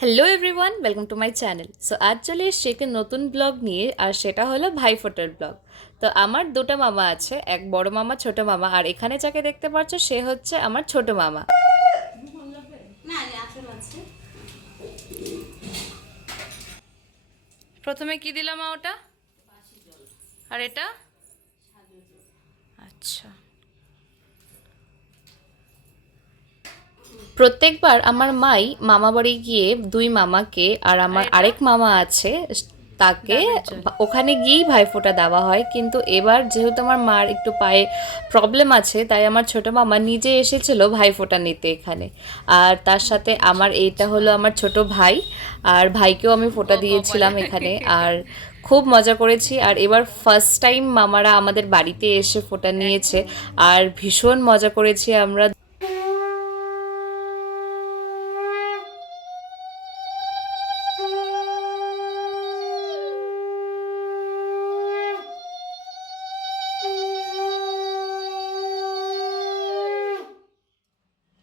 Hello everyone, welcome to my channel. So আজ চলে এসছি একটি নতুন ব্লগ নিয়ে, আর সেটা হলো ভাইফোঁটার ব্লগ। তো আমার দুটো মামা আছে, এক বড় মামা, ছোট মামা, আর এখানে যাকে দেখতে পাচ্ছ সে হচ্ছে আমার ছোট মামা। প্রথমে কি দিলাম মা ওটা? আর এটা? আচ্ছা। প্রত্যেকবার আমার মাই মামা বাড়ি গিয়ে দুই মামাকে আর আমার আরেক মামা আছে তাকে ওখানে গিয়েই ভাইফোঁটা দেওয়া হয়, কিন্তু এবার যেহেতু আমার মার একটু পায়ে প্রবলেম আছে তাই আমার ছোট মামা নিজে এসেছিল ভাইফোঁটা নিতে এখানে। আর তার সাথে আমার এইটা হলো আমার ছোট ভাই, আর ভাইকেও আমি ফোঁটা দিয়েছিলাম এখানে। আর খুব মজা করেছি। আর এবার ফার্স্ট টাইম মামারা আমাদের বাড়িতে এসে ফোঁটা নিয়েছে, আর ভীষণ মজা করেছি আমরা।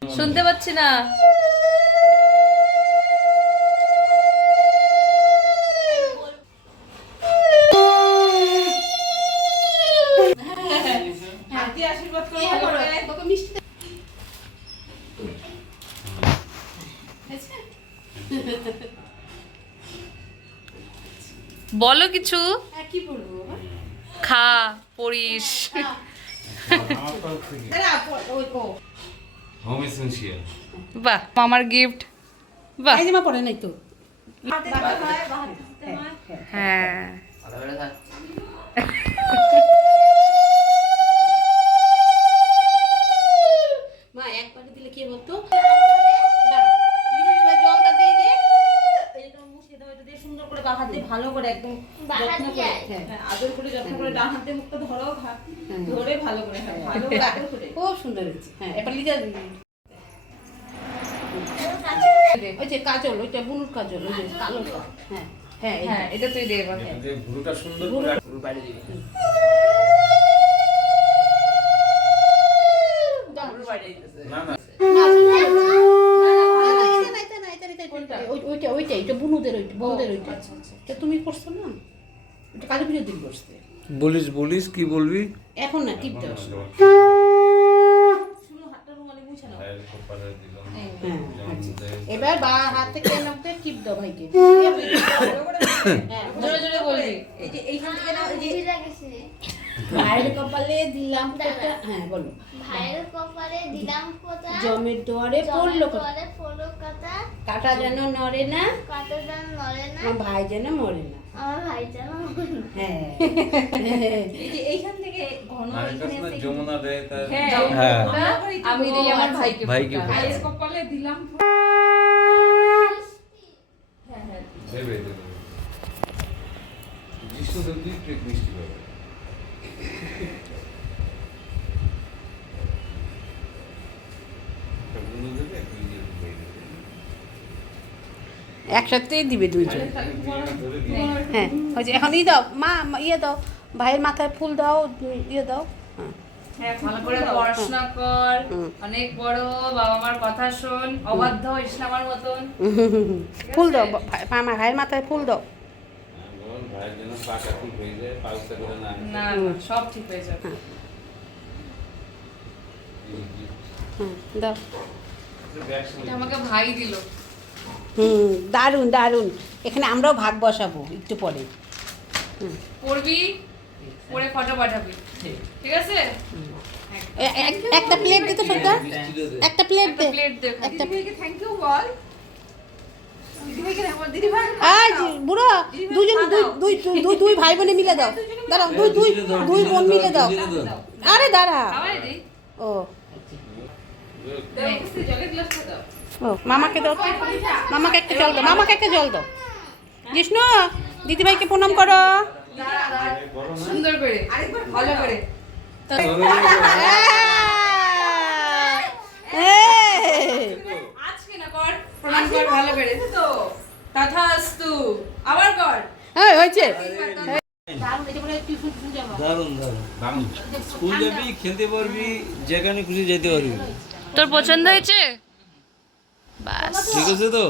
শুনতে পাচ্ছি না। বলো কিছু। কি বলবো? খা, পড়িস। Home essential. বাহ, মামার গিফট। বাহ, এই যে মা পড়ে নাই তো। হ্যাঁ। মা একবারে দিলে কি বলতো? জলটা দিয়ে দে। এইটা মুছে দাও, এটা দিয়ে সুন্দর করে বাঁ হাত দিয়ে ভালো করে একদম যত্ন করে, হ্যাঁ আদর করে যত্ন করে ডান হাত দিয়ে মুখটা ধরো, ধরে ভালো করে, হ্যাঁ ভালো করে আদর করে। খুব সুন্দর হয়েছে। হ্যাঁ এবার লিজা ওই যে কাজল, ওইটা বুনুর কাজল, ওই যে কালোটা। হ্যাঁ হ্যাঁ হ্যাঁ, এটা তুই দে এবার। যে ভুরুটা সুন্দর করে ভুরু বাইরে দিবি। না না ওইটাই বুনুদের, ওইটা বোনদের, ওইটা এটা তুমি করছো না, ওটা কালী পুজোর দিন করছে। বলিস বলিস কি বলবি? এখন না টিপ দাও। ভাইয়ের কপালে দিলাম। এবার বা হাত থেকে নামতে টিপ দাও ভাইকে। জোরে জোরে বলবি। এই যে এইখান থেকে না, এই যে ভাইয়ের কপালে দিলাম ফোঁটা। হ্যাঁ বলো। ভাইয়ের কপালে দিলাম ফোঁটা, জমের দুয়ারে পড়লো কথা, জমের পড়লো কথা, কাটা যেন নড়ে না, কাঁটা যেন নড়ে না, আমার ভাই যেন মরে না। আমার ভাই যেন মরে না। হ্যাঁ এই যে এইখান থেকে ঘন আর এটা এখানে না আছে যমুনা দেয় তার। হ্যাঁ। আমি দিই আমার ভাইকে। ভাইকে ফোঁটা। ভাইয়ের কপালে দিলাম দেবে দেবে। যিশু তো দুই প্লেট মিষ্টি পাবে। একটা বুনো দেবে, একটা নিজের ভাই দেবে। একসাথেই দিবে দুইজন। ধরে দিয়ে হ্যাঁ ওই যে এখন দাও মা, ইয়ে দাও, ভাইয়ের মাথায় ফুল দাও, ইয়ে দাও। হ্যাঁ হ্যাঁ, ভালো করে পড়াশোনা কর, হুম। অনেক বড়, বাবা মার কথা শোন, অবাধ্য হইস না আমার মতন। ফুল দাও, আমার ভাইয়ের মাথায় ফুল দাও। বল ভাইয়ের জন্য পাকা ঠিক হয়ে যায়, পাউসা করে না। না না, সব ঠিক হয়ে যাবে। দাও। এটা আমাকে ভাই দিল। দারুণ দারুণ। এখানে আমরাও ভাগ বসাবো একটু পরে। পড়বি, পড়ে ফটো পাঠাবি, ঠিক আছে? একটা প্লেট দিতে সত্যা, একটা প্লেট দে, প্লেট দে। একটা দিদিভাইকে থ্যাংক ইউ বল। দিদিভাইকে আমার দিদিভাই আজ বুড়ো দুজন, দুই দুই দুই দুই ভাই বোনে মিলে দাও। দাঁড়াও, দুই দুই দুই বোন মিলে দাও। আরে দাঁড়া। খাওয়াই দিই। ও জলের গ্লাসটা দাও। ও মামাকে দাও, মামাকে একটা জল দাও, মামাকে একটা জল দাও। জিষ্ণু দিদিভাইকে প্রণাম করো। সুন্দর করে, আরেকবার ভালো করে। আজকে না কর, প্রণাম কর ভালো করে। তো তথাস্তু, আবার কর। হ্যাঁ হয়েছে। দারুণ দারুণ। স্কুল যাবি, খেলতে পারবি, যেখানে খুশি যেতে পারবি। তোর পছন্দ হয়েছে? বাস ঠিক আছে তো?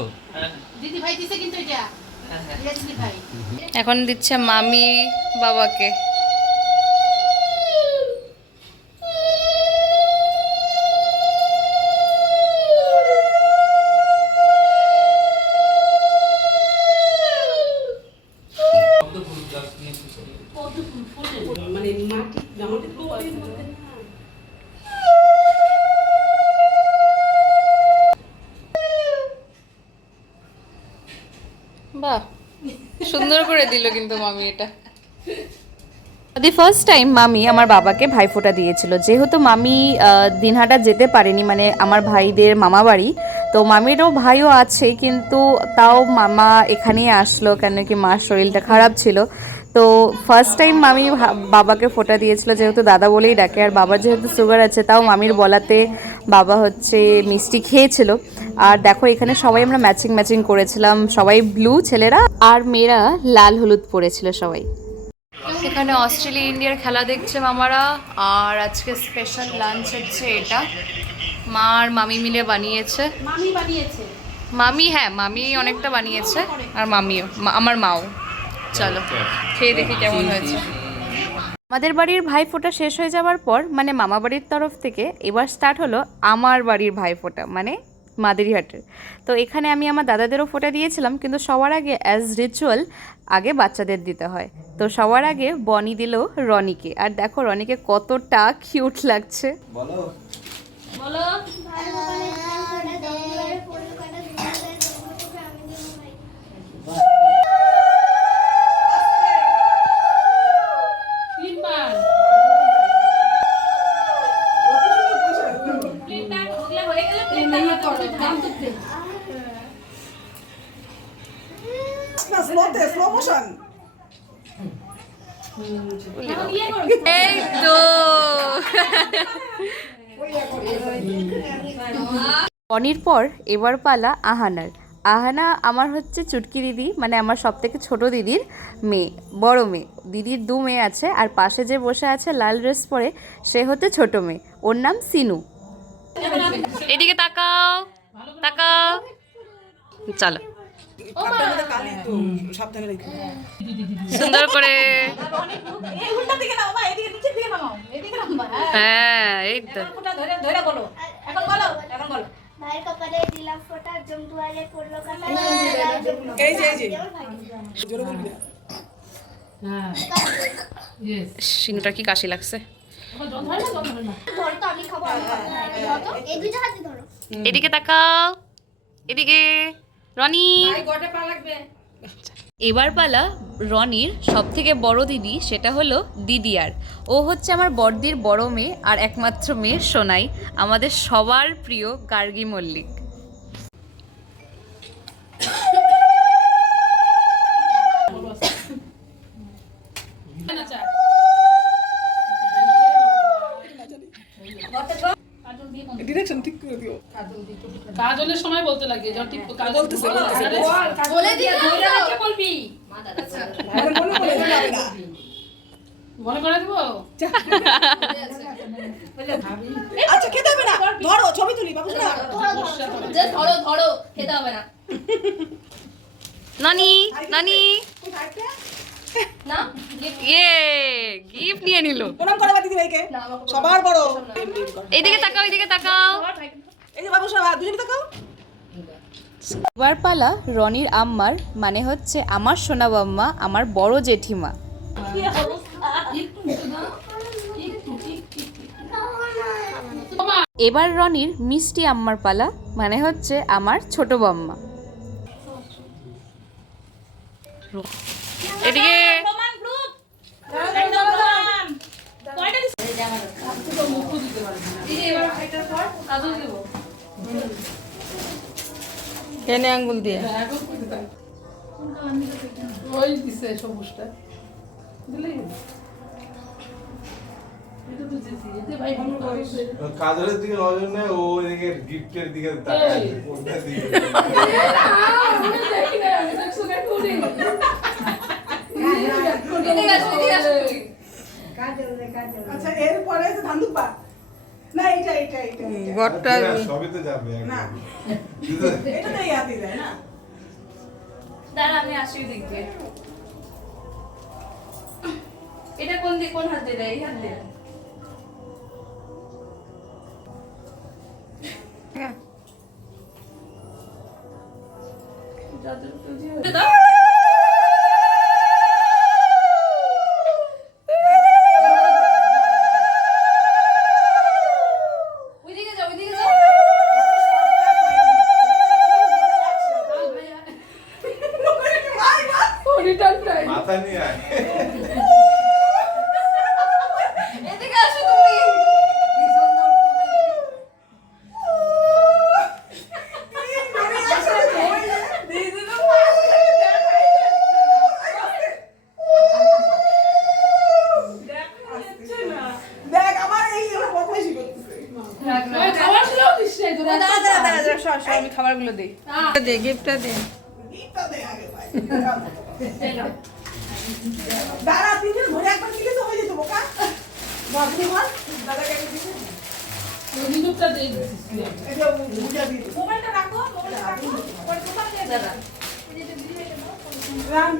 দিদি ভাই দিছে কিন্তু এটা দিদি ভাই এখন দিচ্ছে মামি বাবাকে। মানে মাটি জামাটি তো বাহ, সুন্দর করে দিল কিন্তু মামি এটা। দি ফার্স্ট টাইম মামি আমার বাবাকে ভাইফোঁটা দিয়েছিল, যেহেতু মামি দিনহাটা যেতে পারেনি, মানে আমার ভাইদের মামা বাড়ি, তো মামিরও ভাইও আছে, কিন্তু তাও মামা এখানেই আসলো কেন কি মার শরীরটা খারাপ ছিল। তো ফার্স্ট টাইম মামি বাবাকে ফোঁটা দিয়েছিল, যেহেতু দাদা বলেই ডাকে, আর বাবার যেহেতু সুগার আছে, তাও মামির বলাতে বাবা হচ্ছে মিষ্টি খেয়েছিল। আর দেখো এখানে সবাই আমরা ম্যাচিং ম্যাচিং করেছিলাম, সবাই ব্লু, ছেলেরা আর মেয়েরা লাল হলুদ পরেছিল সবাই। সেখানে অস্ট্রেলিয়া ইন্ডিয়ার খেলা দেখছে মামারা, আর আজকে স্পেশাল লাঞ্চ হচ্ছে এটা মা আর মামি মিলে বানিয়েছে। মামি বানিয়েছে মামি, হ্যাঁ মামি অনেকটা বানিয়েছে, আর মামিও, আমার মাও। চলো খেয়ে দেখি কেমন হয়েছে। আমাদের বাড়ির ভাইফোঁটা শেষ হয়ে যাওয়ার পর, মানে মামা বাড়ির তরফ থেকে এবার স্টার্ট হলো আমার বাড়ির ভাইফোঁটা, মানে মাদারিহাটের। তো এখানে আমি আমার দাদাদেরও ফোঁটা দিয়েছিলাম, কিন্তু সবার আগে অ্যাজ রিচুয়াল আগে বাচ্চাদের দিতে হয়। তো সবার আগে বনি দিল রনিকে, আর দেখো রনিকে কতটা কিউট লাগছে। বলো। বলো ভাই কপালে দিলাম ফোটা, পড়লো কাটা দিলাম আমি দেবো ভাই। তিনবার প্লেটটা ওগুলা হয়ে গেলে প্লেটটা করো দাম তো প্লেট স্লো মোশন এখন ইয়ে করো এই তো বনির পর এবার পালা আহানার। আহানা আমার হচ্ছে চুটকি দিদি, মানে আমার সব থেকে ছোটো দিদির মেয়ে, বড় মেয়ে। দিদির 2 মেয়ে আছে, আর পাশে যে বসে আছে লাল ড্রেস পরে, সে হচ্ছে ছোট মেয়ে, ওর নাম সিনু। এদিকে তাকাও, তাকাও, চলো সুন্দর করে। এই উল্টা দিকে নাও মা, এদিকে নিচের দিকে নাও, এদিকে নাও মা। হ্যাঁ এই তো ফোটা ধরে ধরে বলো, এখন বলো, এখন বলো। ভাই কপালে দিলাম ফোটা, জমটু আগে পড়লো কাটা এই যে জোরে বলবি না সিনুটার কি কাশি লাগছে। এখন জল ধরে না, জল ধরে না। ধরো তো, আমি খাবো, আমি খাবো। ধরো তো, এই দুইটা হাতে ধরো। এদিকে তাকাও, এদিকে রনি। গোটা পা লাগবে। এবার পালা রনির সব থেকে বড় দিদি, সেটা হলো দিদিয়ার। ও হচ্ছে আমার বড়দির বড় মেয়ে, আর একমাত্র মেয়ে সোনাই, আমাদের সবার প্রিয় গার্গী মল্লিক। ডিরেকশন ঠিক করে দিও কাজলের সময় বলতে লাগে যখন ঠিক কাজল বলতেছে বলে দিয়ে ধরে রাখতে বলবি। বলে যাবে না মনে করে দিব। আচ্ছা খেতে হবে না ধরো ছবি তুলি বাবু না ধরো ধরো, খেতে হবে না। ননি ননি না ইয়ে গিফট নিয়ে নিল। প্রণাম করো দিদি ভাইকে সবার বড় এইদিকে তাকাও, এইদিকে তাকাও। এই যে বাবু সবাই দুজনে তাকাও। এবার পালা রনির আম্মার, মানে হচ্ছে আমার সোনা বাম্মা, আমার বড় জেঠিমা। এবার রনির মিষ্টি আম্মার পালা, মানে হচ্ছে আমার ছোট বাম্মা। এদিকে প্রমাণ প্রুফ একদম প্রমাণ। কয়টা দিছ? দিদি এবার এটার পর কাজল দেব। কেনে আঙ্গুল দিয়ে ওই দিছে সবুজটা দিলে এটা তো দিছি এতে ভাই ভালো করছে। কাজলের দিকে নজর নেই, ও এদিকে গিফটের দিকে তাকায় কোনটা দিকে আমি দেখি না, আমি দেখছো কেন করি এদিকে আসো, এদিকে আসো। আচ্ছা এরপরে ধান্দুক পা না এটা বরটা সবই তো যাবে একদম। এটা তো ইয়াদি দেয় না দাঁড়া আমি আসি দিক দিয়ে এটা কোন দিক কোন হাত দিয়ে দেয় এই হাত দিয়ে ওইদিকে যাও ওইদিকে যাও রিটার্ন টাইম মাথা নিয়ে আয়। এদিকে আসো তুমি দেখ আমার এই বদমাইশি করতেছে খাবার ছিল নিশ্চয়ই তোরা আমি খাবারগুলো দিই দে গিফটটা দে গিফটটা দে আগে ভাই দাঁড়া তিনজন ধরে একবার দিলে তো হয়ে যেত বোকা বাবলি মার দাদাকে দিতে ওইদিকটা দিয়ে দিছিস এই যে বুঝা দিই মোবাইলটা রাখো মোবাইলটা রাখো পরে তোমার দিয়ে দাদা রাম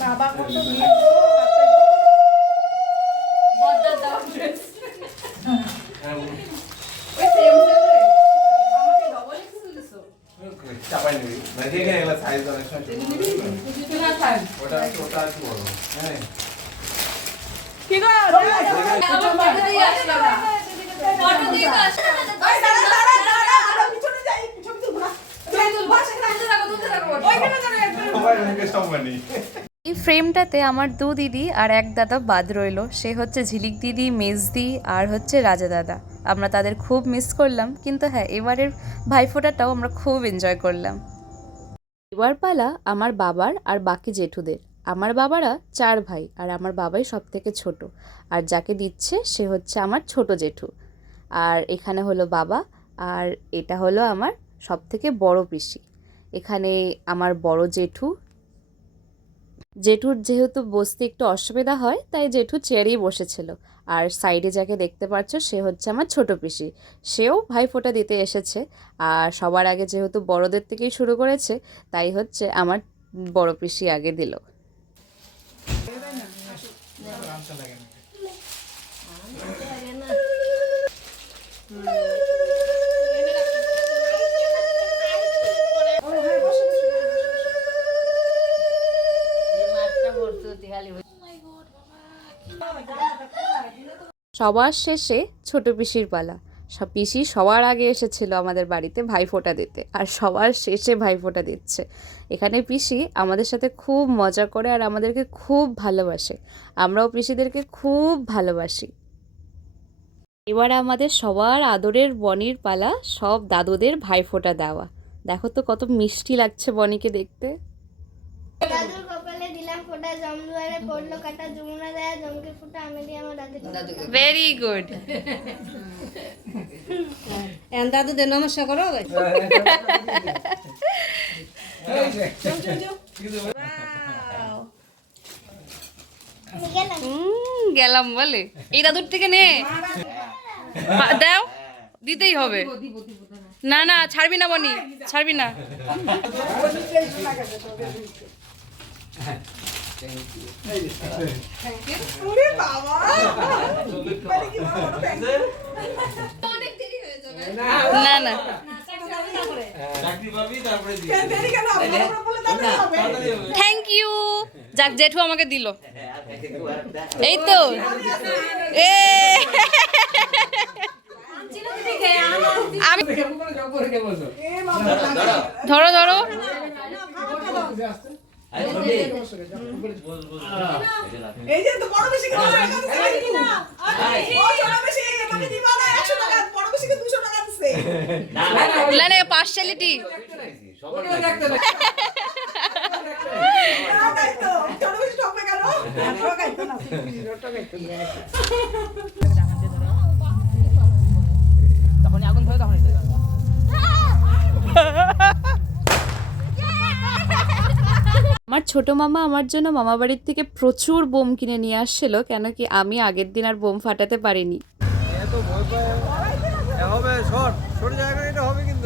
বাবা কত দিয়ে বড়দার দাও ড্রেস ওই সেম আমাকে ডবল এক্সেল দিছো চাপাই নিবি না দেখে এগুলা সাইজ অনেক সময় ছোট বড় হয়। তুই না থাক ওটা একটু বড় হ্যাঁ কি গো আমার ফটো দিয়ে আসলো না ফটো দিয়ে তো আসলো না ওই দাঁড়া দাঁড়া দাঁড়া আমরা পিছনে যাই পিছনে তুলবো না তুলতে থাকো ওইখানে দাঁড়া একবার সবাই অনেকে সম্মানী। এই ফ্রেমটাতে আমার 2 দিদি আর এক দাদা বাদ রইলো, সে হচ্ছে ঝিলিক দিদি, মেজদি আর হচ্ছে রাজা দাদা। আমরা তাদের খুব মিস করলাম, কিন্তু হ্যাঁ এবারের ভাইফোঁটাটাও আমরা খুব এনজয় করলাম। এবার পালা আমার বাবার আর বাকি জেঠুদের। আমার বাবারা 4 ভাই আর আমার বাবাই সব থেকে ছোট, আর যাকে দিচ্ছে সে হচ্ছে আমার ছোট জেঠু। আর এখানে হলো বাবা, আর এটা হলো আমার সব থেকে বড় পিসি। এখানে আমার বড় জেঠুর যেহেতু বসতে একটু অসুবিধা হয়, তাই জেঠু চেয়ারেই বসেছিল। আর সাইডে যাকে দেখতে পাচ্ছ সে হচ্ছে আমার ছোট পিসি, সেও ভাইফোঁটা দিতে এসেছে। আর সবার আগে যেহেতু বড়দের থেকেই শুরু করেছে, তাই হচ্ছে আমার বড় পিসি আগে দিল। সবার শেষে ছোট পিসির পালা। সব পিসি সবার আগে এসেছিল আমাদের বাড়িতে ভাইফোঁটা দিতে, আর সবার শেষে ভাইফোঁটা দিচ্ছে। এখানে পিসি আমাদের সাথে খুব মজা করে আর আমাদেরকে খুব ভালোবাসে, আমরাও পিসিদেরকে খুব ভালোবাসি। এবার আমাদের সবার আদরের বনির পালা, সব দাদুদের ভাইফোঁটা দেওয়া। দেখো তো কত মিষ্টি লাগছে বনিকে দেখতে। দাদুর কপালে দিলাম ফোঁটা, জমদুয়ারে পড়লো কাটা, যমুনা দেয়া জমকে ফোঁটা, আমি দিয়ে আমার দাদুকে। Very good. দাদুদের নমস্কার করো আমি গেলাম। গেলাম বলে এই দাদুর থেকে নে দাও, দিতেই হবে। না না ছাড়বি না বনি, ছাড়বি না। ওরে বাবা মানে কি বড় থ্যাঙ্ক ইউ অনেক দেরি হয়ে যাবে না না চাকরি পাবি তারপরে দিবি। কেন দেরি কেন আমরা বলে তাহলে হবে থ্যাংক ইউ। যাক জেঠু আমাকে দিল, এই তো এ আমি এ বাবা ধরো ধরো। এই যে তো বড় বেশি করে না ও বড় বেশি মানে দিবা না 100 টাকা, বড় বেশি কে 200 টাকা দিছে না না পার্সিয়ালিটি। না তাই তো বড় বেশি ঠকবে কেন ঠকাইতো না ঠকাইতো তখন আগুন ধরে তখন আমার ছোট মামা আমার জন্য মামা বাড়ির থেকে প্রচুর বোম কিনে নিয়ে আসছিল, কেন কি আমি আগের দিন আর বোম ফাটাতে পারিনি। হবে, সর জায়গা, এটা হবে কিন্তু।